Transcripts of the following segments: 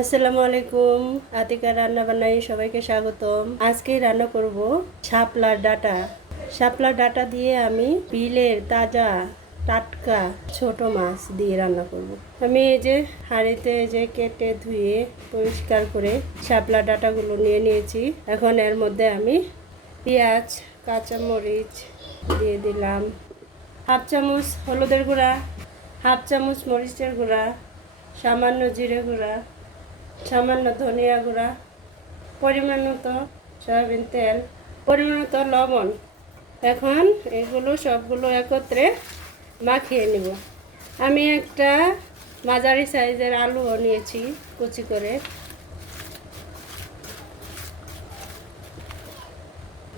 আসসালামু আলাইকুম। আতিকা রান্না বান্নায় সবাইকে স্বাগতম। আজকে রান্না করব শাপলার ডাঁটা। শাপলার ডাঁটা দিয়ে আমি বিলের তাজা টাটকা ছোট মাছ দিয়ে রান্না করব। আমি এই যে হাঁড়িতে যে কেটে ধুয়ে পরিষ্কার করে শাপলা ডাঁটাগুলো নিয়ে নিয়েছি। এখন এর মধ্যে আমি পেঁয়াজ, কাঁচামরিচ দিয়ে দিলাম, হাফ চামচ হলুদের গুঁড়া, হাফ চামচ মরিচের গুঁড়া, সামান্য জিরে গুঁড়া, সামান্য ধনিয়া গুঁড়া, পরিমাণ মতো সয়াবিন তেল, পরিমাণ মতো লবণ। এখন এগুলো সবগুলো একত্রে মাখিয়ে নিব। আমি একটা মাঝারি সাইজের আলুও নিয়েছি কুচি করে।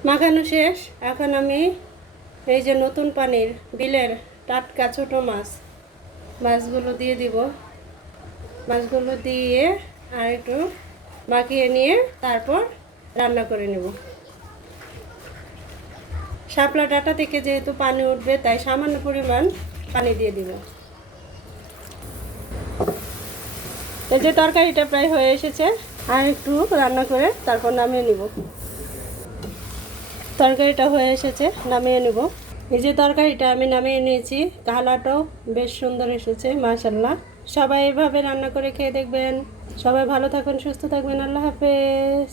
মাখানো শেষ। এখন আমি এই যে নতুন পানির বিলের টাটকা ছোট মাছগুলো দিয়ে দিব। মাছগুলো দিয়ে আর একটু মাখিয়ে নিয়ে তারপর রান্না করে নেব। শাপলা ডাঁটা থেকে যেহেতু পানি উঠবে তাই সামান্য পরিমাণ পানি দিয়ে দিব। এই যে তরকারিটা প্রায় হয়ে এসেছে, আর একটু রান্না করে তারপর নামিয়ে নিব। তরকারিটা হয়ে এসেছে, নামিয়ে নেব। এই যে তরকারিটা আমি নামিয়ে নিয়েছি, কালারটাও বেশ সুন্দর এসেছে মাশাআল্লাহ। সবাই এভাবে রান্না করে খেয়ে দেখবেন। সবাই ভালো থাকবেন, সুস্থ থাকবেন। আল্লাহ হাফেজ।